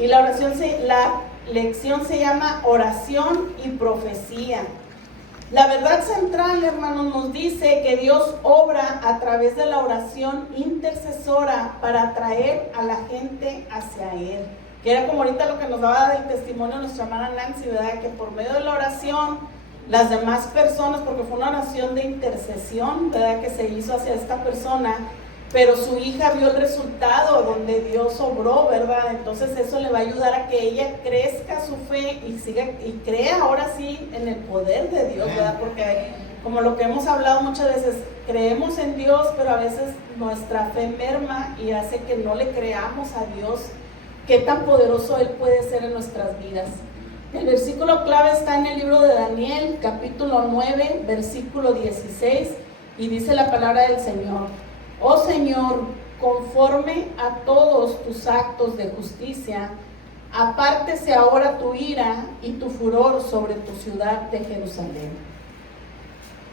Y la lección se llama oración y profecía. La verdad central, hermanos, nos dice que Dios obra a través de la oración intercesora para atraer a la gente hacia Él. Que era como ahorita lo que nos daba del testimonio nuestra hermana Nancy, ¿verdad? Que por medio de la oración, las demás personas, porque fue una oración de intercesión, ¿verdad? Que se hizo hacia esta persona, pero su hija vio el resultado donde Dios obró, ¿verdad? Entonces eso le va a ayudar a que ella crezca su fe y siga y crea ahora sí en el poder de Dios, ¿verdad? Porque como lo que hemos hablado muchas veces, creemos en Dios, pero a veces nuestra fe merma y hace que no le creamos a Dios qué tan poderoso Él puede ser en nuestras vidas. El versículo clave está en el libro de Daniel, capítulo 9, versículo 16, y dice la palabra del Señor: Oh Señor, conforme a todos tus actos de justicia, apártese ahora tu ira y tu furor sobre tu ciudad de Jerusalén.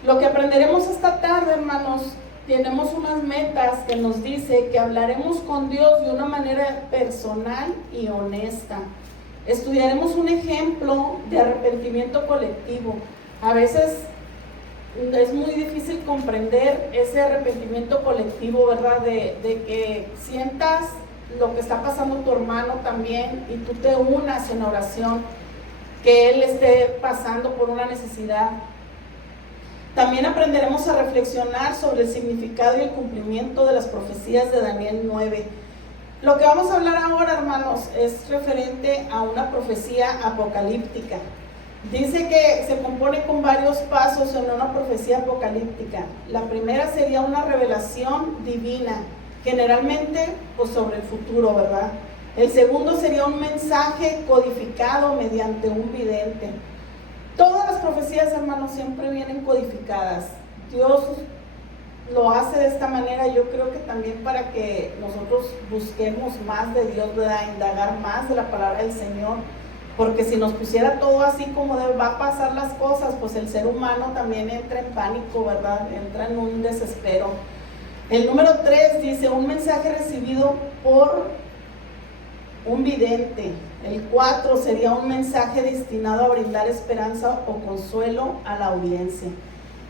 Lo que aprenderemos esta tarde, hermanos, tenemos unas metas que nos dice que hablaremos con Dios de una manera personal y honesta. Estudiaremos un ejemplo de arrepentimiento colectivo. A veces es muy difícil comprender ese arrepentimiento colectivo, ¿verdad? De que sientas lo que está pasando tu hermano también y tú te unas en oración, que él esté pasando por una necesidad. También aprenderemos a reflexionar sobre el significado y el cumplimiento de las profecías de Daniel 9. Lo que vamos a hablar ahora, hermanos, es referente a una profecía apocalíptica. Dice que se compone con varios pasos en una profecía apocalíptica. La primera sería una revelación divina, generalmente pues sobre el futuro, ¿verdad? El segundo sería un mensaje codificado mediante un vidente. Todas las profecías, hermanos, siempre vienen codificadas. Dios lo hace de esta manera, yo creo que también para que nosotros busquemos más de Dios, ¿verdad? Indagar más de la palabra del Señor. Porque si nos pusiera todo así como va a pasar las cosas, pues el ser humano también entra en pánico, ¿verdad? Entra en un desespero. El número 3 dice, un mensaje recibido por un vidente. El 4 sería un mensaje destinado a brindar esperanza o consuelo a la audiencia.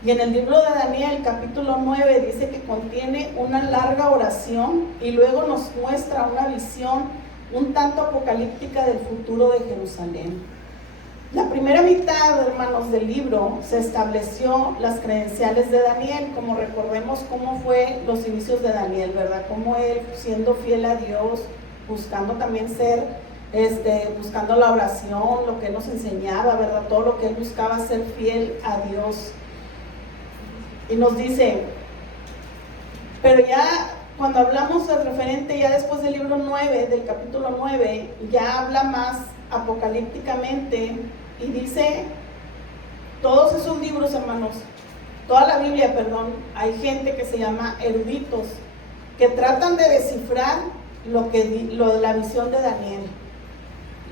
Y en el libro de Daniel, capítulo 9, dice que contiene una larga oración y luego nos muestra una visión un tanto apocalíptica del futuro de Jerusalén. La primera mitad, hermanos, del libro se estableció las credenciales de Daniel, como recordemos cómo fue los inicios de Daniel, ¿verdad? Cómo él, siendo fiel a Dios, buscando también buscando la oración, lo que él nos enseñaba, ¿verdad? Todo lo que él buscaba, ser fiel a Dios. Y nos dice, pero ya cuando hablamos del referente, ya después del libro 9, del capítulo 9, ya habla más apocalípticamente y dice, todos esos libros, hermanos, toda la Biblia, hay gente que se llama eruditos, que tratan de descifrar la visión de Daniel.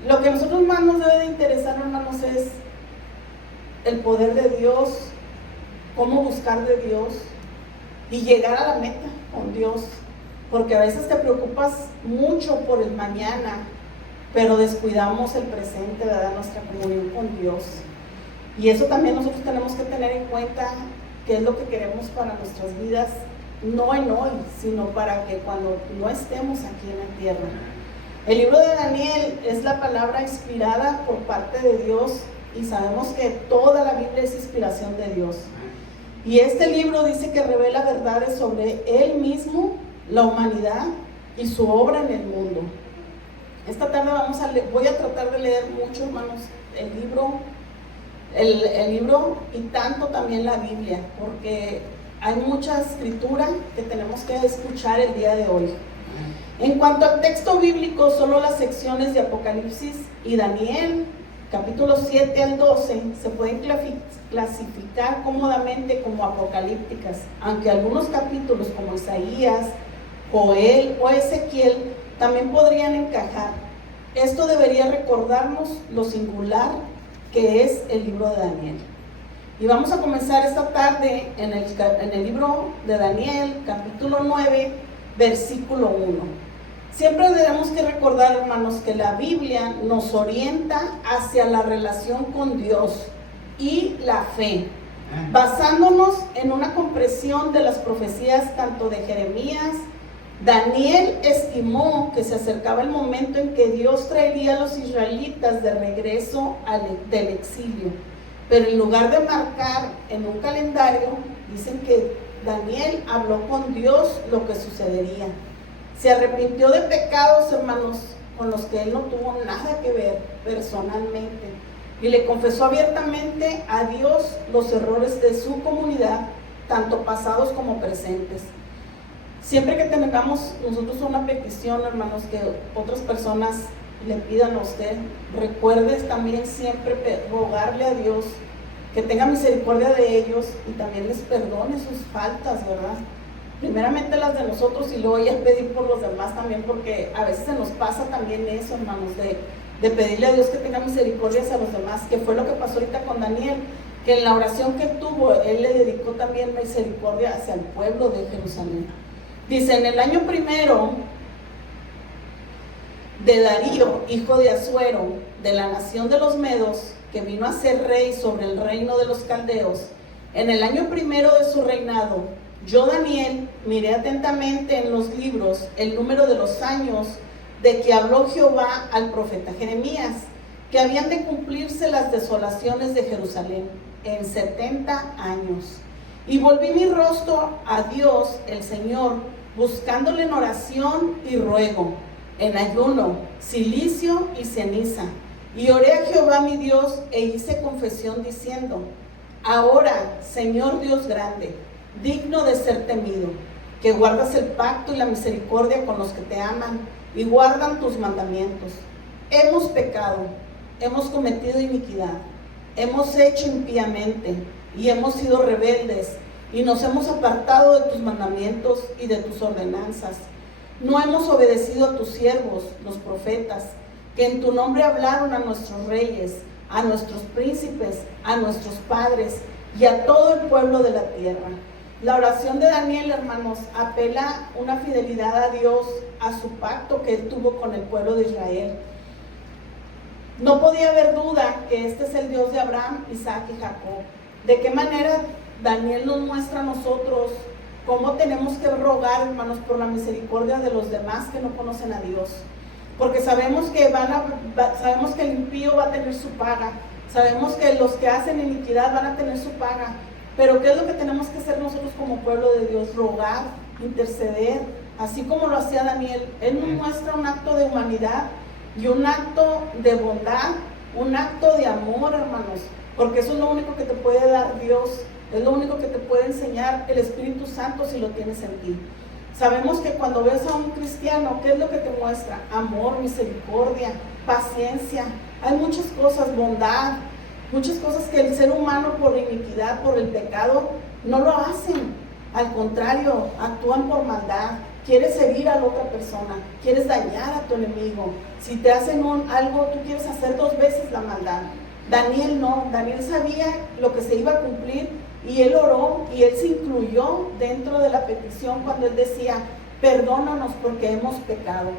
Lo que a nosotros más nos debe de interesar, hermanos, es el poder de Dios, cómo buscar de Dios y llegar a la meta con Dios, porque a veces te preocupas mucho por el mañana, pero descuidamos el presente, ¿verdad? Nuestra comunión con Dios. Y eso también nosotros tenemos que tener en cuenta, qué es lo que queremos para nuestras vidas, no en hoy, sino para que cuando no estemos aquí en la tierra. El libro de Daniel es la palabra inspirada por parte de Dios y sabemos que toda la Biblia es inspiración de Dios. Y este libro dice que revela verdades sobre Él mismo, la humanidad y su obra en el mundo. Esta tarde voy a tratar de leer mucho, hermanos, el libro y tanto también la Biblia, porque hay mucha escritura que tenemos que escuchar el día de hoy. En cuanto al texto bíblico, solo las secciones de Apocalipsis y Daniel, capítulos 7 al 12, se pueden clasificar cómodamente como apocalípticas, aunque algunos capítulos como Isaías, Joel o Ezequiel también podrían encajar. Esto debería recordarnos lo singular que es el libro de Daniel. Y vamos a comenzar esta tarde en el libro de Daniel, capítulo 9, versículo 1. Siempre debemos que recordar, hermanos, que la Biblia nos orienta hacia la relación con Dios y la fe, basándonos en una comprensión de las profecías tanto de Jeremías. Daniel estimó que se acercaba el momento en que Dios traería a los israelitas de regreso del exilio, pero en lugar de marcar en un calendario, dicen que Daniel habló con Dios lo que sucedería. Se arrepintió de pecados, hermanos, con los que él no tuvo nada que ver personalmente, y le confesó abiertamente a Dios los errores de su comunidad, tanto pasados como presentes. Siempre que tengamos nosotros una petición, hermanos, que otras personas le pidan a usted, recuerdes también siempre rogarle a Dios que tenga misericordia de ellos y también les perdone sus faltas, ¿verdad? Primeramente las de nosotros y luego ya pedir por los demás también, porque a veces se nos pasa también eso, hermanos, de pedirle a Dios que tenga misericordia hacia los demás, que fue lo que pasó ahorita con Daniel, que en la oración que tuvo, él le dedicó también misericordia hacia el pueblo de Jerusalén. Dice, en el año primero de Darío, hijo de Asuero, de la nación de los Medos, que vino a ser rey sobre el reino de los caldeos, en el año primero de su reinado, yo, Daniel, miré atentamente en los libros el número de los años de que habló Jehová al profeta Jeremías, que habían de cumplirse las desolaciones de Jerusalén en 70 años. Y volví mi rostro a Dios, el Señor, buscándole en oración y ruego, en ayuno, cilicio y ceniza. Y oré a Jehová mi Dios e hice confesión diciendo, ahora, Señor Dios grande, digno de ser temido, que guardas el pacto y la misericordia con los que te aman y guardan tus mandamientos. Hemos pecado, hemos cometido iniquidad, hemos hecho impíamente y hemos sido rebeldes y nos hemos apartado de tus mandamientos y de tus ordenanzas. No hemos obedecido a tus siervos, los profetas, que en tu nombre hablaron a nuestros reyes, a nuestros príncipes, a nuestros padres y a todo el pueblo de la tierra. La oración de Daniel, hermanos, apela una fidelidad a Dios, a su pacto que él tuvo con el pueblo de Israel. No podía haber duda que este es el Dios de Abraham, Isaac y Jacob. ¿De qué manera Daniel nos muestra a nosotros cómo tenemos que rogar, hermanos, por la misericordia de los demás que no conocen a Dios? Porque sabemos que sabemos que el impío va a tener su paga, sabemos que los que hacen iniquidad van a tener su paga, pero ¿qué es lo que tenemos que hacer nosotros como pueblo de Dios? Rogar, interceder, así como lo hacía Daniel. Él nos muestra un acto de humanidad y un acto de bondad, un acto de amor, hermanos, porque eso es lo único que te puede dar Dios, es lo único que te puede enseñar el Espíritu Santo si lo tienes en ti. Sabemos que cuando ves a un cristiano, ¿qué es lo que te muestra? Amor, misericordia, paciencia, hay muchas cosas, bondad, muchas cosas que el ser humano por la iniquidad, por el pecado, no lo hacen. Al contrario, actúan por maldad. Quieres herir a la otra persona, quieres dañar a tu enemigo. Si te hacen algo, tú quieres hacer 2 veces la maldad. Daniel no, Daniel sabía lo que se iba a cumplir y él oró y él se incluyó dentro de la petición cuando él decía, perdónanos porque hemos pecado,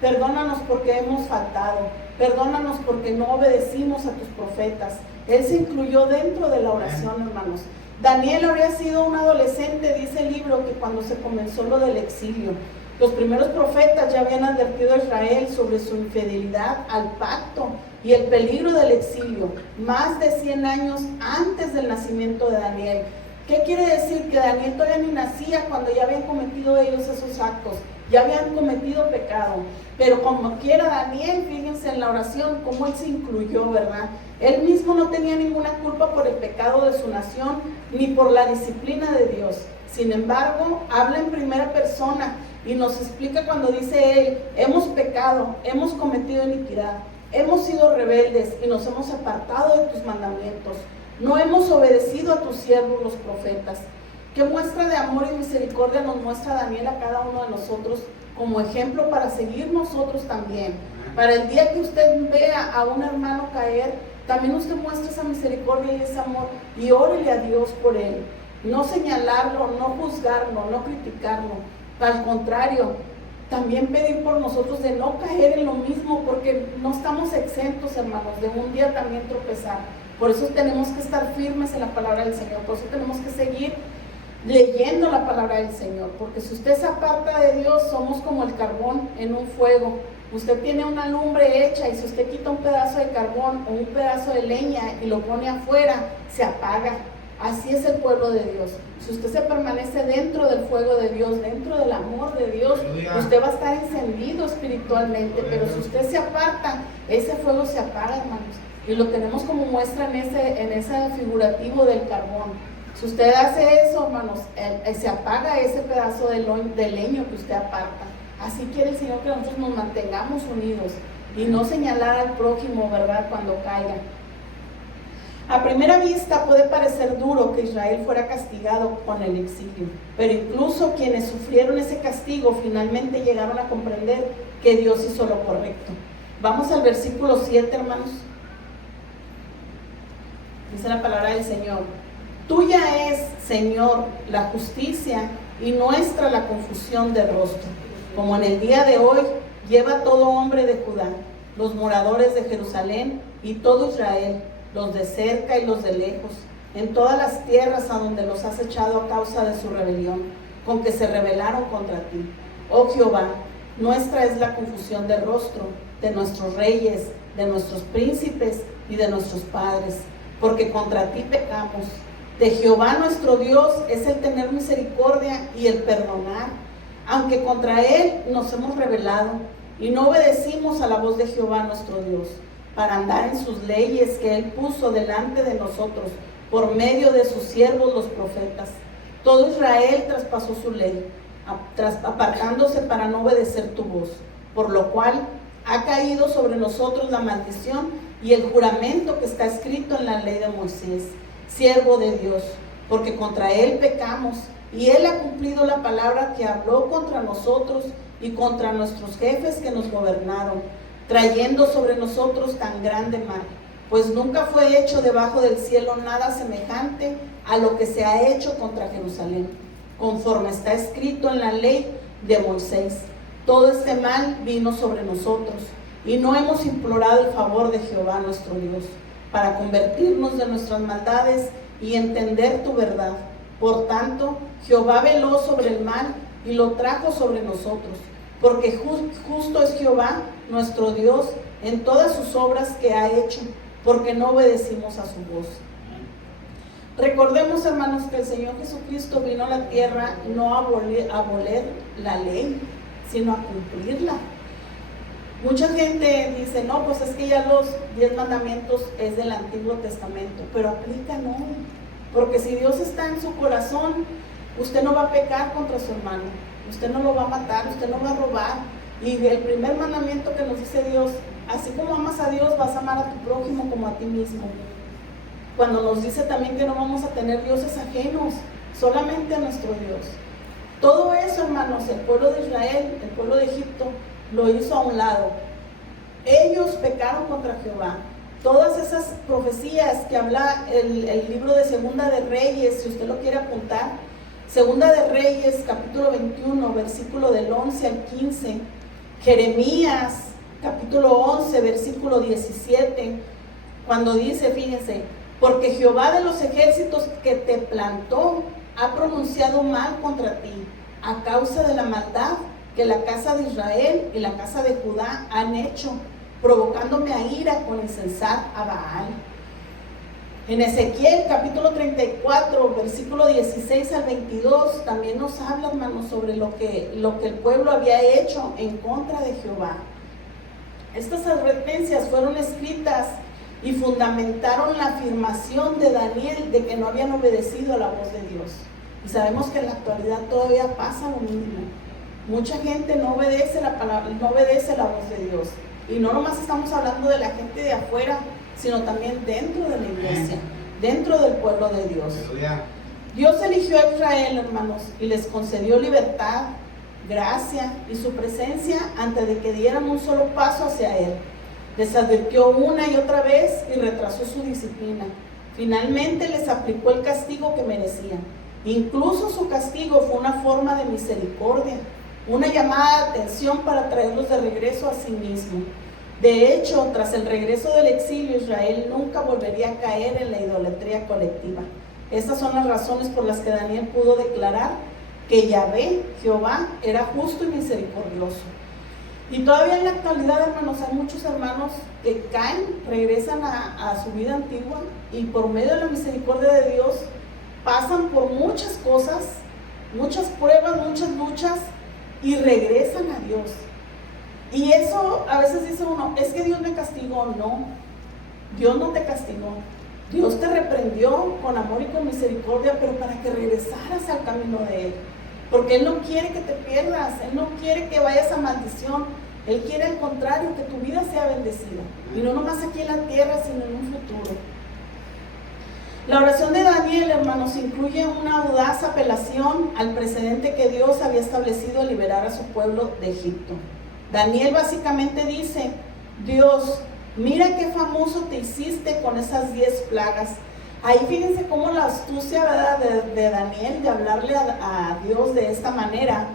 perdónanos porque hemos faltado, perdónanos porque no obedecimos a tus profetas. Él se incluyó dentro de la oración, hermanos. Daniel habría sido un adolescente, dice el libro, que cuando se comenzó lo del exilio. Los primeros profetas ya habían advertido a Israel sobre su infidelidad al pacto y el peligro del exilio, más de 100 años antes del nacimiento de Daniel. ¿Qué quiere decir? Que Daniel todavía ni nacía cuando ya habían cometido ellos esos actos, ya habían cometido pecado. Pero como quiera Daniel, fíjense en la oración, cómo él se incluyó, ¿verdad? Él mismo no tenía ninguna culpa por el pecado de su nación, ni por la disciplina de Dios. Sin embargo, habla en primera persona y nos explica cuando dice él, hemos pecado, hemos cometido iniquidad, hemos sido rebeldes y nos hemos apartado de tus mandamientos. No hemos obedecido a tus siervos los profetas. ¿Qué muestra de amor y misericordia nos muestra Daniel a cada uno de nosotros como ejemplo para seguir nosotros también? Para el día que usted vea a un hermano caer, también usted muestra esa misericordia y ese amor y órele a Dios por él. No señalarlo, no juzgarlo, no criticarlo. Al contrario, también pedir por nosotros de no caer en lo mismo, porque no estamos exentos, hermanos, de un día también tropezar. Por eso tenemos que estar firmes en la palabra del Señor, por eso tenemos que seguir leyendo la palabra del Señor, porque si usted se aparta de Dios, somos como el carbón en un fuego. Usted tiene una lumbre hecha y si usted quita un pedazo de carbón o un pedazo de leña y lo pone afuera, se apaga. Así es el pueblo de Dios. Si usted se permanece dentro del fuego de Dios, dentro del amor de Dios, usted va a estar encendido espiritualmente, pero si usted se aparta, ese fuego se apaga, hermanos. Y lo tenemos como muestra en ese figurativo del carbón. Si usted hace eso, hermanos, se apaga ese pedazo de leño que usted aparta. Así quiere el Señor que nosotros nos mantengamos unidos y no señalar al prójimo, ¿verdad?, cuando caiga. A primera vista puede parecer duro que Israel fuera castigado con el exilio, pero incluso quienes sufrieron ese castigo finalmente llegaron a comprender que Dios hizo lo correcto. Vamos al versículo 7, hermanos. Dice la palabra del Señor: tuya es, Señor, la justicia y nuestra la confusión de rostro. Como en el día de hoy lleva todo hombre de Judá, los moradores de Jerusalén y todo Israel, los de cerca y los de lejos, en todas las tierras a donde los has echado a causa de su rebelión, con que se rebelaron contra ti. Oh Jehová, nuestra es la confusión de rostro, de nuestros reyes, de nuestros príncipes y de nuestros padres, porque contra ti pecamos. De Jehová nuestro Dios es el tener misericordia y el perdonar, aunque contra Él nos hemos rebelado y no obedecimos a la voz de Jehová nuestro Dios, para andar en sus leyes que Él puso delante de nosotros por medio de sus siervos los profetas. Todo Israel traspasó su ley, apartándose para no obedecer tu voz, por lo cual ha caído sobre nosotros la maldición y el juramento que está escrito en la ley de Moisés, siervo de Dios, porque contra Él pecamos, y Él ha cumplido la palabra que habló contra nosotros y contra nuestros jefes que nos gobernaron, trayendo sobre nosotros tan grande mal, pues nunca fue hecho debajo del cielo nada semejante a lo que se ha hecho contra Jerusalén, conforme está escrito en la ley de Moisés. Todo este mal vino sobre nosotros, y no hemos implorado el favor de Jehová nuestro Dios, para convertirnos de nuestras maldades y entender tu verdad. Por tanto, Jehová veló sobre el mal y lo trajo sobre nosotros, porque justo es Jehová nuestro Dios en todas sus obras que ha hecho, porque no obedecimos a su voz. Recordemos, hermanos, que el Señor Jesucristo vino a la tierra no a abolir la ley, sino a cumplirla. Mucha gente dice, no, pues es que ya los 10 mandamientos es del Antiguo Testamento, pero aplica no, porque si Dios está en su corazón, usted no va a pecar contra su hermano, usted no lo va a matar, usted no va a robar. Y el primer mandamiento que nos dice Dios, así como amas a Dios, vas a amar a tu prójimo como a ti mismo. Cuando nos dice también que no vamos a tener dioses ajenos, solamente a nuestro Dios. Todo eso, hermanos, el pueblo de Israel, el pueblo de Egipto, lo hizo a un lado. Ellos pecaron contra Jehová. Todas esas profecías que habla el libro de Segunda de Reyes, si usted lo quiere apuntar, Segunda de Reyes, capítulo 21, versículo del 11 al 15, Jeremías, capítulo 11, versículo 17, cuando dice, fíjense, porque Jehová de los ejércitos que te plantó ha pronunciado mal contra ti, a causa de la maldad que la casa de Israel y la casa de Judá han hecho, provocándome a ira con incensar a Baal. En Ezequiel capítulo 34, versículo 16 al 22, también nos habla, hermanos, sobre lo que el pueblo había hecho en contra de Jehová. Estas advertencias fueron escritas y fundamentaron la afirmación de Daniel de que no habían obedecido a la voz de Dios. Y sabemos que en la actualidad todavía pasa lo mismo. Mucha gente no obedece la palabra, no obedece la voz de Dios. Y no nomás estamos hablando de la gente de afuera, sino también dentro de la iglesia, dentro del pueblo de Dios. Dios eligió a Israel, hermanos, y les concedió libertad, gracia y su presencia antes de que dieran un solo paso hacia Él. Les advirtió una y otra vez y retrasó su disciplina. Finalmente les aplicó el castigo que merecían. Incluso su castigo fue una forma de misericordia. una llamada de atención para traerlos de regreso a sí mismo. De hecho, tras el regreso del exilio, Israel nunca volvería a caer en la idolatría colectiva. Estas son las razones por las que Daniel pudo declarar que Yahvé, Jehová, era justo y misericordioso. Y todavía en la actualidad, hermanos, hay muchos hermanos que caen, regresan a su vida antigua y por medio de la misericordia de Dios pasan por muchas cosas, muchas pruebas, muchas luchas y regresan a Dios. Y eso a veces dice uno, es que Dios me castigó. No, Dios no te castigó. Dios te reprendió con amor y con misericordia, pero para que regresaras al camino de Él. Porque Él no quiere que te pierdas, Él no quiere que vayas a maldición. Él quiere al contrario, que tu vida sea bendecida. Y no nomás aquí en la tierra, sino en un futuro. La oración de Daniel, hermanos, incluye una audaz apelación al precedente que Dios había establecido al liberar a su pueblo de Egipto. Daniel básicamente dice, Dios, mira qué famoso te hiciste con esas 10 plagas. Ahí fíjense cómo la astucia, ¿verdad?, de Daniel de hablarle a Dios de esta manera,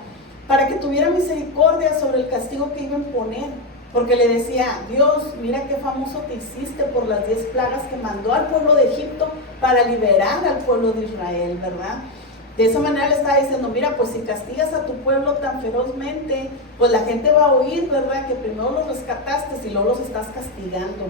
para que tuviera misericordia sobre el castigo que iba a imponer. Porque le decía, Dios, mira qué famoso te hiciste por las 10 plagas que mandó al pueblo de Egipto para liberar al pueblo de Israel, ¿verdad? De esa manera le estaba diciendo, mira, pues si castigas a tu pueblo tan ferozmente, pues la gente va a oír, ¿verdad?, que primero los rescataste y luego los estás castigando.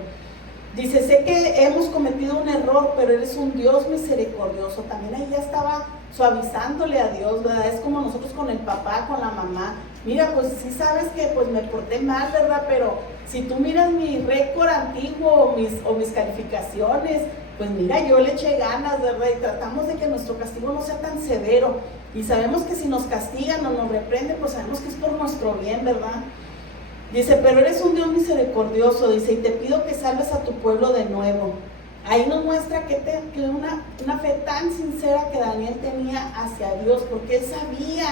Dice, sé que hemos cometido un error, pero eres un Dios misericordioso. También ahí ya estaba suavizándole a Dios, ¿verdad? Es como nosotros con el papá, con la mamá. Mira, pues sí sabes que pues me porté mal, ¿verdad? Pero si tú miras mi récord antiguo o mis calificaciones, pues mira, yo le eché ganas, ¿verdad? Y tratamos de que nuestro castigo no sea tan severo. Y sabemos que si nos castigan o nos reprenden, pues sabemos que es por nuestro bien, ¿verdad? Dice, pero eres un Dios misericordioso, dice, y te pido que salves a tu pueblo de nuevo. Ahí nos muestra que una fe tan sincera que Daniel tenía hacia Dios, porque él sabía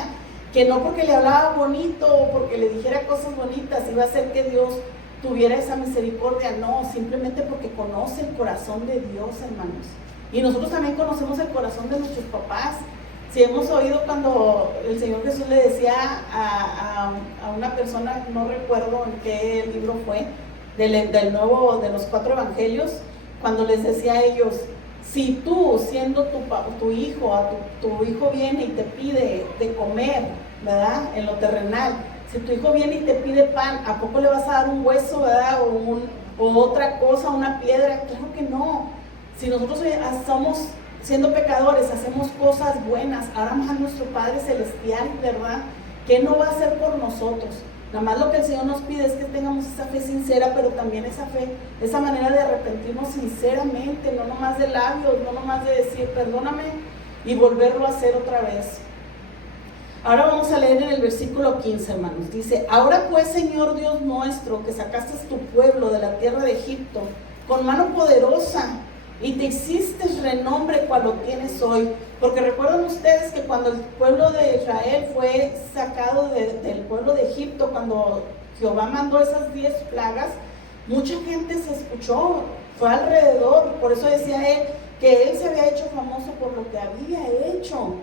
que no porque le hablaba bonito o porque le dijera cosas bonitas iba a hacer que Dios tuviera esa misericordia. No, simplemente porque conoce el corazón de Dios, hermanos. Y nosotros también conocemos el corazón de nuestros papás. Si hemos oído cuando el Señor Jesús le decía a una persona, no recuerdo en qué libro fue, de los 4 evangelios, cuando les decía a ellos, si tú, siendo tu hijo, tu hijo viene y te pide de comer, ¿verdad?, en lo terrenal, si tu hijo viene y te pide pan, ¿a poco le vas a dar un hueso, ¿verdad?, o otra cosa, una piedra? Claro que no. Si nosotros somos, siendo pecadores, hacemos cosas buenas, ahora más nuestro Padre Celestial, ¿verdad?, ¿qué no va a hacer por nosotros? Nada más lo que el Señor nos pide es que tengamos esa fe sincera, pero también esa fe, esa manera de arrepentirnos sinceramente, no nomás de labios, no nomás de decir perdóname y volverlo a hacer otra vez. Ahora vamos a leer en el versículo 15, hermanos. Dice, ahora pues, Señor Dios nuestro, que sacaste tu pueblo de la tierra de Egipto con mano poderosa, y te hiciste renombre cual lo tienes hoy. Porque recuerdan ustedes que cuando el pueblo de Israel fue sacado del pueblo de Egipto, cuando Jehová mandó esas 10 plagas, mucha gente se escuchó, fue alrededor. Por eso decía él que él se había hecho famoso por lo que había hecho.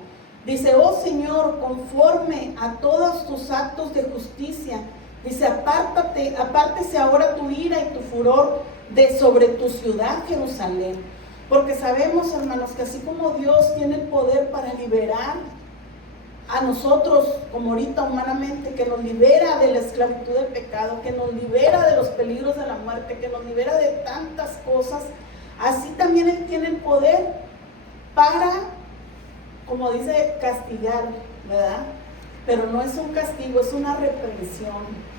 Dice, oh Señor, conforme a todos tus actos de justicia, dice, apártese ahora tu ira y tu furor de sobre tu ciudad Jerusalén, porque sabemos, hermanos, que así como Dios tiene el poder para liberar a nosotros, como ahorita humanamente, que nos libera de la esclavitud del pecado, que nos libera de los peligros de la muerte, que nos libera de tantas cosas, así también Él tiene el poder para, como dice, castigar, ¿verdad? Pero no es un castigo, es una reprensión,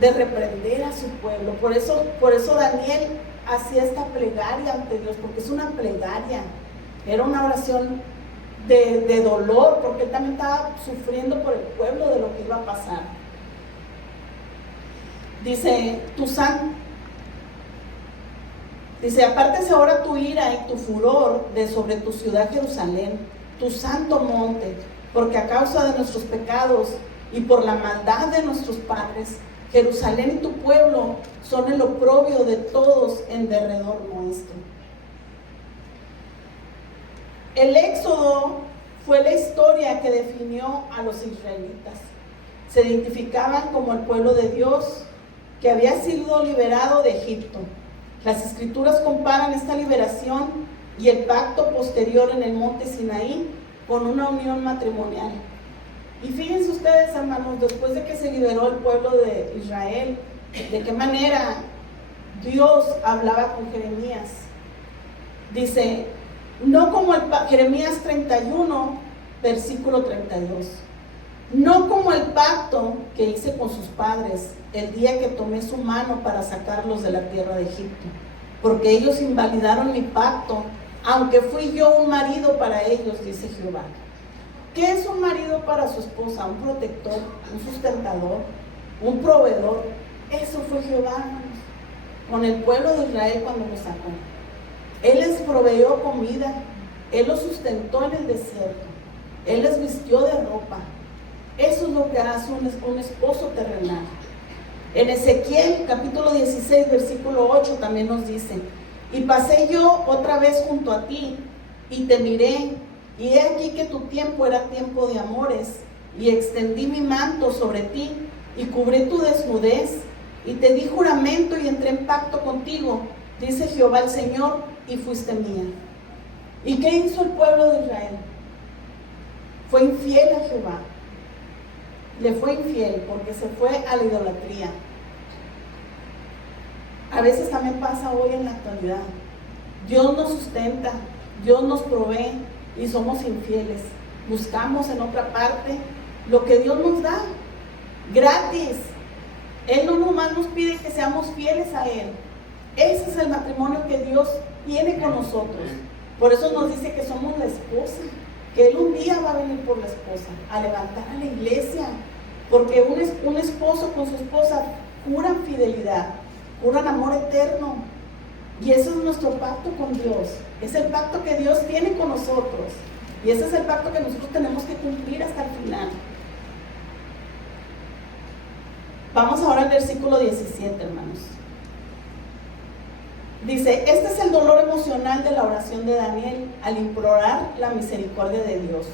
de reprender a su pueblo. Por eso Daniel hacía esta plegaria ante Dios, porque es una plegaria, era una oración de dolor, porque él también estaba sufriendo por el pueblo de lo que iba a pasar. Dice, apártese ahora tu ira y tu furor de sobre tu ciudad Jerusalén, tu santo monte, porque a causa de nuestros pecados y por la maldad de nuestros padres, Jerusalén y tu pueblo son el oprobio de todos en derredor nuestro. El Éxodo fue la historia que definió a los israelitas. Se identificaban como el pueblo de Dios que había sido liberado de Egipto. Las escrituras comparan esta liberación y el pacto posterior en el monte Sinaí con una unión matrimonial. Y fíjense ustedes, hermanos, después de que se liberó el pueblo de Israel, de qué manera Dios hablaba con Jeremías. Dice, no como Jeremías 31, versículo 32. No como el pacto que hice con sus padres el día que tomé su mano para sacarlos de la tierra de Egipto, porque ellos invalidaron mi pacto, aunque fui yo un marido para ellos, dice Jehová. ¿Qué es un marido para su esposa? Un protector, un sustentador, un proveedor. Eso fue Jehová, hermanos, con el pueblo de Israel cuando lo sacó. Él les proveyó comida, Él los sustentó en el desierto, Él les vistió de ropa. Eso es lo que hace un esposo terrenal. En Ezequiel capítulo 16 versículo 8 también nos dice, y pasé yo otra vez junto a ti y te miré, y he aquí que tu tiempo era tiempo de amores, y extendí mi manto sobre ti y cubrí tu desnudez, y te di juramento y entré en pacto contigo, dice Jehová el Señor, y fuiste mía. ¿Y qué hizo el pueblo de Israel? Fue infiel a Jehová. Le fue infiel porque se fue a la idolatría. A veces también pasa hoy en la actualidad. Dios nos sustenta, Dios nos provee y somos infieles. Buscamos en otra parte lo que Dios nos da, gratis. Él no nomás nos pide que seamos fieles a Él. Ese es el matrimonio que Dios tiene con nosotros. Por eso nos dice que somos la esposa, que Él un día va a venir por la esposa, a levantar a la iglesia, porque un esposo con su esposa juran fidelidad, juran amor eterno, y ese es nuestro pacto con Dios, es el pacto que Dios tiene con nosotros, y ese es el pacto que nosotros tenemos que cumplir hasta el final. Vamos ahora al versículo 17, hermanos. Dice, este es el dolor emocional de la oración de Daniel al implorar la misericordia de Dios.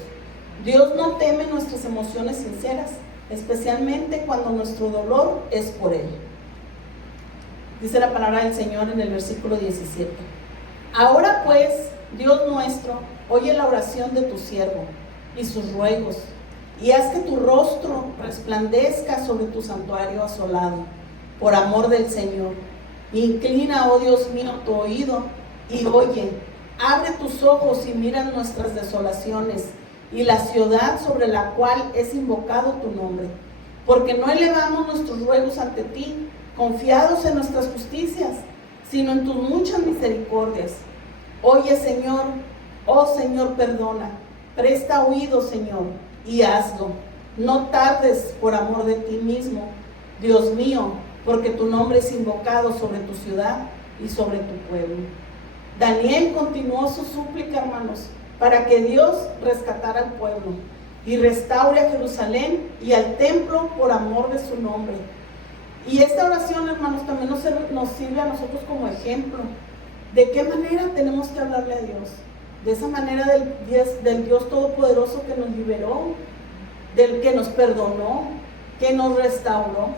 Dios no teme nuestras emociones sinceras, especialmente cuando nuestro dolor es por Él. Dice la palabra del Señor en el versículo 17. Ahora pues, Dios nuestro, oye la oración de tu siervo y sus ruegos, y haz que tu rostro resplandezca sobre tu santuario asolado, por amor del Señor. Inclina, oh Dios mío, tu oído y oye, abre tus ojos y mira nuestras desolaciones y la ciudad sobre la cual es invocado tu nombre, porque no elevamos nuestros ruegos ante ti, confiados en nuestras justicias, sino en tus muchas misericordias. Oye, Señor, oh Señor, perdona, presta oído, Señor, y hazlo. No tardes por amor de ti mismo, Dios mío, porque tu nombre es invocado sobre tu ciudad y sobre tu pueblo. Daniel continuó su súplica, hermanos, para que Dios rescatara al pueblo y restaure a Jerusalén y al templo por amor de su nombre. Y esta oración, hermanos, también nos sirve a nosotros como ejemplo. ¿De qué manera tenemos que hablarle a Dios? De esa manera del Dios Todopoderoso que nos liberó, del que nos perdonó, que nos restauró,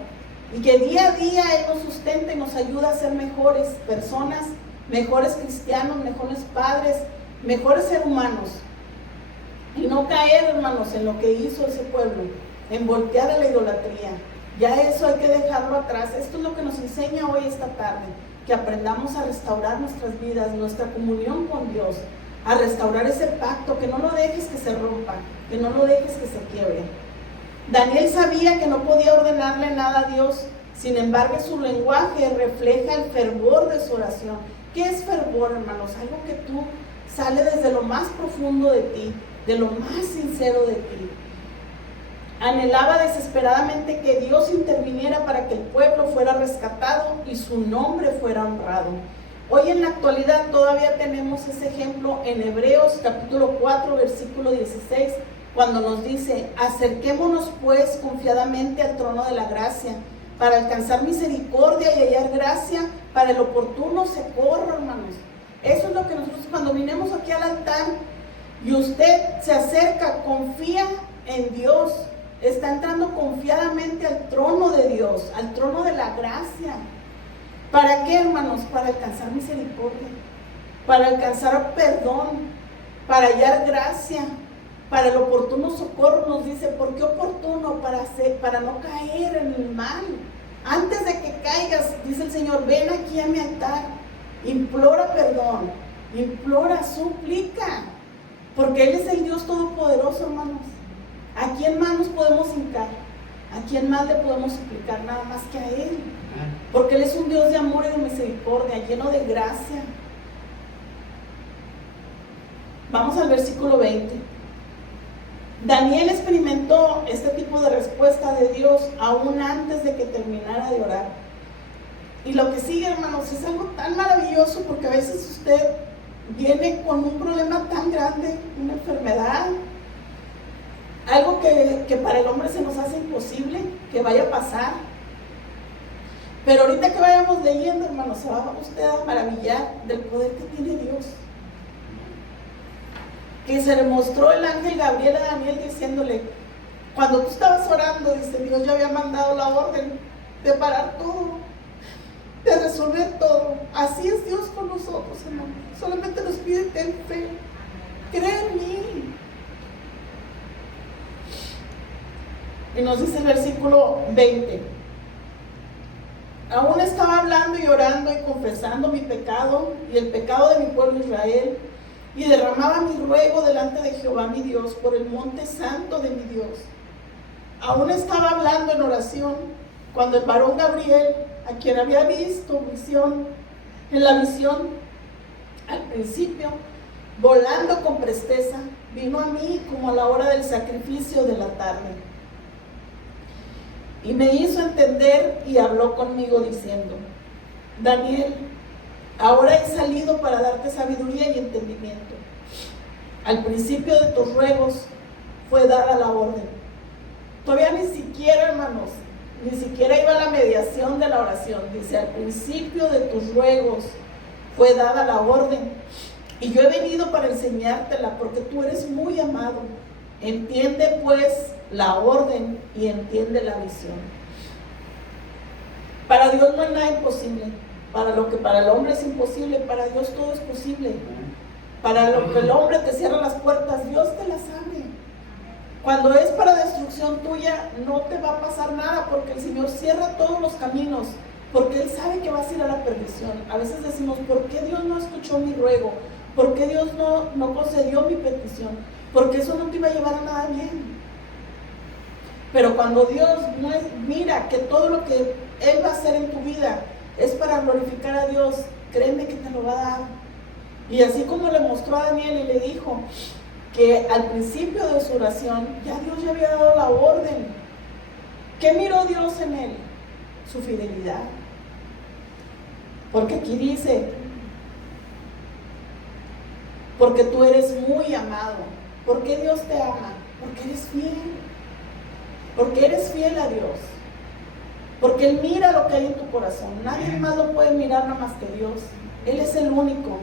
y que día a día Él nos sustenta y nos ayuda a ser mejores personas, mejores cristianos, mejores padres, mejores seres humanos. Y no caer, hermanos, en lo que hizo ese pueblo, en voltear a la idolatría. Ya eso hay que dejarlo atrás. Esto es lo que nos enseña hoy esta tarde, que aprendamos a restaurar nuestras vidas, nuestra comunión con Dios, a restaurar ese pacto, que no lo dejes que se rompa, que no lo dejes que se quiebre. Daniel sabía que no podía ordenarle nada a Dios, sin embargo su lenguaje refleja el fervor de su oración. ¿Qué es fervor, hermanos? Algo que tú sale desde lo más profundo de ti, de lo más sincero de ti. Anhelaba desesperadamente que Dios interviniera para que el pueblo fuera rescatado y su nombre fuera honrado. Hoy en la actualidad todavía tenemos ese ejemplo en Hebreos capítulo 4 versículo 16, cuando nos dice, acerquémonos pues confiadamente al trono de la gracia, para alcanzar misericordia y hallar gracia para el oportuno socorro, hermanos. Eso es lo que nosotros cuando vinimos aquí al altar y usted se acerca, confía en Dios, está entrando confiadamente al trono de Dios, al trono de la gracia. ¿Para qué, hermanos? Para alcanzar misericordia, para alcanzar perdón, para hallar gracia, para el oportuno socorro. Nos dice, ¿por qué oportuno? Para no caer en el mal. Antes de que caigas, dice el Señor, ven aquí a mi altar, implora perdón, implora, suplica, porque Él es el Dios Todopoderoso, hermanos. ¿A quién más nos podemos hincar? ¿A quién más le podemos suplicar? Nada más que a Él, porque Él es un Dios de amor y de misericordia, lleno de gracia. Vamos al versículo 20. Daniel experimentó este tipo de respuesta de Dios aún antes de que terminara de orar. Y lo que sigue, hermanos, es algo tan maravilloso, porque a veces usted viene con un problema tan grande, una enfermedad, algo que para el hombre se nos hace imposible que vaya a pasar. Pero ahorita que vayamos leyendo, hermanos, se va usted a maravillar del poder que tiene Dios. Que se le mostró el ángel Gabriel a Daniel diciéndole, cuando tú estabas orando, dice, Dios ya había mandado la orden de parar todo, de resolver todo. Así es Dios con nosotros, hermano. Solamente nos pide ten fe, cree en mí. Y nos dice el versículo 20, aún estaba hablando y orando y confesando mi pecado y el pecado de mi pueblo Israel, y derramaba mi ruego delante de Jehová mi Dios por el monte santo de mi Dios. Aún estaba hablando en oración cuando el varón Gabriel, a quien había visto en la visión al principio, volando con presteza, vino a mí como a la hora del sacrificio de la tarde. Y me hizo entender y habló conmigo diciendo, Daniel, ahora he salido para darte sabiduría y entendimiento. Al principio de tus ruegos fue dada la orden. Todavía ni siquiera, hermanos, ni siquiera iba a la mediación de la oración. Dice, al principio de tus ruegos fue dada la orden. Y yo he venido para enseñártela porque tú eres muy amado. Entiende pues la orden y entiende la visión. Para Dios no hay nada imposible. Para lo que para el hombre es imposible, para Dios todo es posible. Para lo que el hombre te cierra las puertas, Dios te las abre. Cuando es para destrucción tuya, no te va a pasar nada, porque el Señor cierra todos los caminos, porque Él sabe que vas a ir a la perdición. A veces decimos, ¿por qué Dios no escuchó mi ruego? ¿Por qué Dios no concedió mi petición? Porque eso no te iba a llevar a nada bien. Pero cuando Dios mira que todo lo que Él va a hacer en tu vida es para glorificar a Dios, créeme que te lo va a dar. Y así como le mostró a Daniel y le dijo que al principio de su oración ya Dios ya había dado la orden. ¿Qué miró Dios en él? Su fidelidad. Porque aquí dice, porque tú eres muy amado. ¿Por qué Dios te ama? Porque eres fiel. Porque eres fiel a Dios. Porque Él mira lo que hay en tu corazón. Nadie más lo puede mirar nada más que Dios. Él es el único.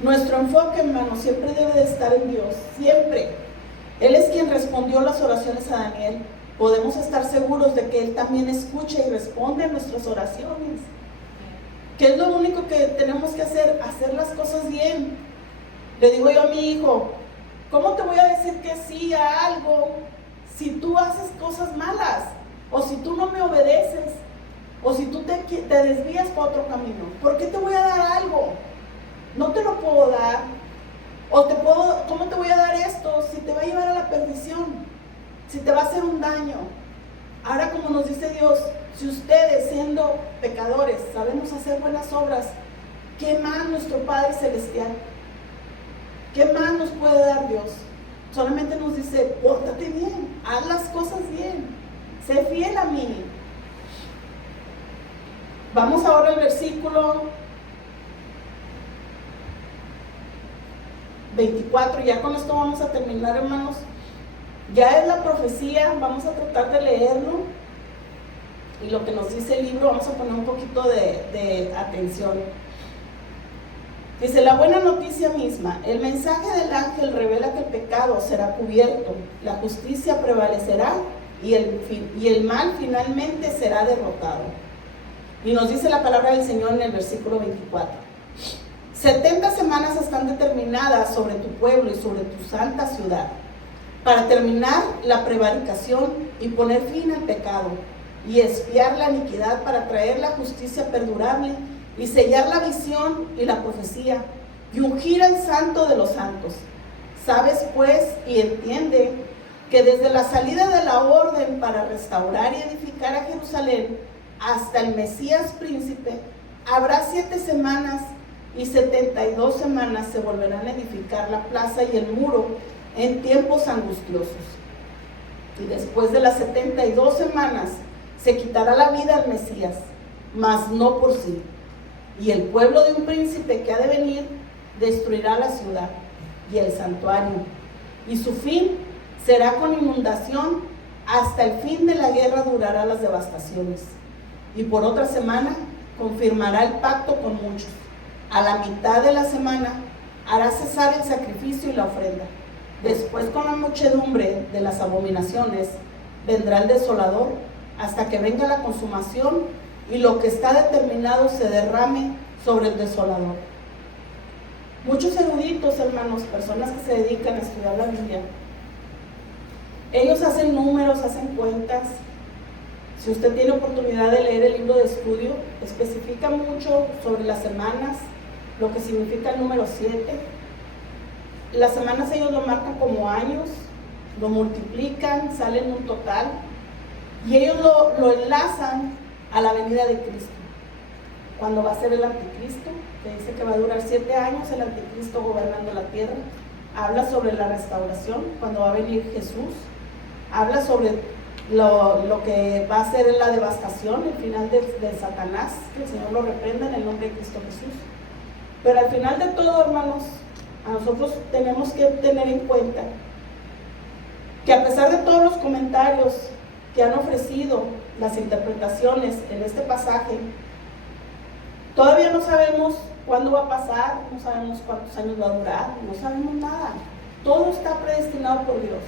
Nuestro enfoque, hermano, siempre debe de estar en Dios. Siempre. Él es quien respondió las oraciones a Daniel. Podemos estar seguros de que Él también escucha y responde a nuestras oraciones. ¿Qué es lo único que tenemos que hacer? Hacer las cosas bien. Le digo yo a mi hijo, ¿cómo te voy a decir que sí a algo si tú haces cosas malas? O si tú no me obedeces, o si tú te desvías para otro camino. ¿Por qué te voy a dar algo? No te lo puedo dar. ¿Cómo te voy a dar esto si te va a llevar a la perdición? Si te va a hacer un daño. Ahora, como nos dice Dios, si ustedes, siendo pecadores, sabemos hacer buenas obras, ¿qué más nuestro Padre Celestial? ¿Qué más nos puede dar Dios? Solamente nos dice, pórtate bien, haz las cosas bien. Sé fiel a mí. Vamos ahora al versículo 24. Ya con esto vamos a terminar, hermanos. Ya es la profecía. Vamos a tratar de leerlo. Y lo que nos dice el libro, vamos a poner un poquito de atención. Dice, la buena noticia misma, el mensaje del ángel revela que el pecado será cubierto, la justicia prevalecerá y el mal finalmente será derrotado. Y nos dice la palabra del Señor en el versículo 24. 70 semanas están determinadas sobre tu pueblo y sobre tu santa ciudad, para terminar la prevaricación y poner fin al pecado, y expiar la iniquidad para traer la justicia perdurable, y sellar la visión y la profecía, y ungir al santo de los santos. Sabes pues y entiende que desde la salida de la orden para restaurar y edificar a Jerusalén hasta el Mesías príncipe, habrá 7 semanas y 72 semanas se volverán a edificar la plaza y el muro en tiempos angustiosos. Y después de las 72 semanas se quitará la vida al Mesías, mas no por sí. Y el pueblo de un príncipe que ha de venir destruirá la ciudad y el santuario. Y su fin será con inundación, hasta el fin de la guerra durará las devastaciones. Y por otra semana confirmará el pacto con muchos. A la mitad de la semana hará cesar el sacrificio y la ofrenda. Después, con la muchedumbre de las abominaciones, vendrá el desolador, hasta que venga la consumación y lo que está determinado se derrame sobre el desolador. Muchos eruditos, hermanos, personas que se dedican a estudiar la Biblia, ellos hacen números, hacen cuentas. Si usted tiene oportunidad de leer el libro de estudio, especifica mucho sobre las semanas, lo que significa el número 7. Las semanas ellos lo marcan como años, lo multiplican, salen un total, y ellos lo enlazan a la venida de Cristo. Cuando va a ser el anticristo, que dice que va a durar 7 años el anticristo gobernando la tierra. Habla sobre la restauración, cuando va a venir Jesús. Habla sobre lo que va a ser la devastación, el final de Satanás, que el Señor lo reprenda en el nombre de Cristo Jesús. Pero al final de todo, hermanos, a nosotros tenemos que tener en cuenta que a pesar de todos los comentarios que han ofrecido, las interpretaciones en este pasaje, todavía no sabemos cuándo va a pasar, no sabemos cuántos años va a durar, no sabemos nada. Todo está predestinado por Dios.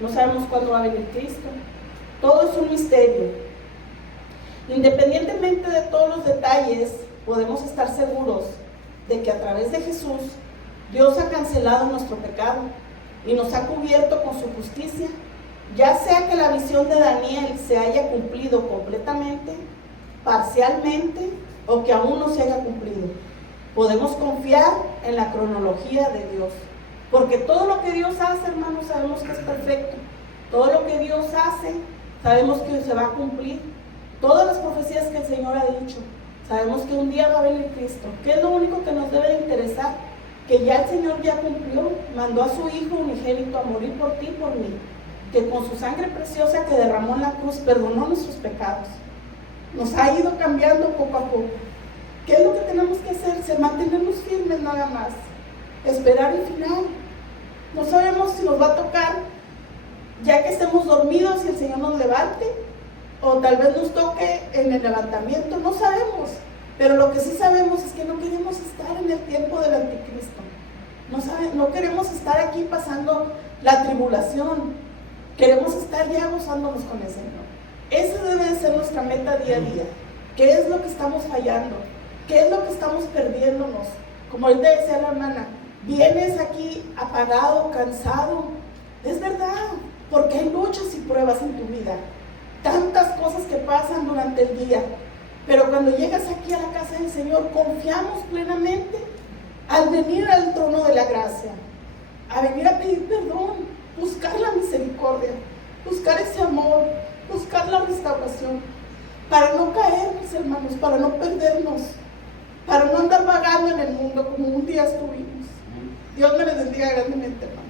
No sabemos cuándo va a venir Cristo. Todo es un misterio. Independientemente de todos los detalles, podemos estar seguros de que a través de Jesús, Dios ha cancelado nuestro pecado y nos ha cubierto con su justicia, ya sea que la visión de Daniel se haya cumplido completamente, parcialmente, o que aún no se haya cumplido. Podemos confiar en la cronología de Dios, porque todo lo que Dios hace, hermanos, sabemos que es perfecto. Todo lo que Dios hace, sabemos que se va a cumplir. Todas las profecías que el Señor ha dicho, sabemos que un día va a venir Cristo. ¿Qué es lo único que nos debe de interesar? Que ya el Señor ya cumplió, mandó a su Hijo unigénito a morir por ti y por mí, que con su sangre preciosa que derramó en la cruz perdonó nuestros pecados. Nos ha ido cambiando poco a poco. ¿Qué es lo que tenemos que hacer? Se mantenernos firmes nada más, esperar el final. No sabemos si nos va a tocar ya que estemos dormidos y el Señor nos levante, o tal vez nos toque en el levantamiento, no sabemos. Pero lo que sí sabemos es que no queremos estar en el tiempo del anticristo. No queremos estar aquí pasando la tribulación. Queremos estar ya gozándonos con el Señor. Esa debe de ser nuestra meta día a día. ¿Qué es lo que estamos fallando? ¿Qué es lo que estamos perdiéndonos? Como ahorita decía la hermana, vienes aquí apagado, cansado. Es verdad, porque hay luchas y pruebas en tu vida. Tantas cosas que pasan durante el día. Pero cuando llegas aquí a la casa del Señor, confiamos plenamente al venir al trono de la gracia, a venir a pedir perdón, buscar la misericordia, buscar ese amor, buscar la restauración, para no caer, mis hermanos, para no perdernos, para no andar vagando en el mundo como un día estuvimos. Dios me les bendiga grandemente, hermanos.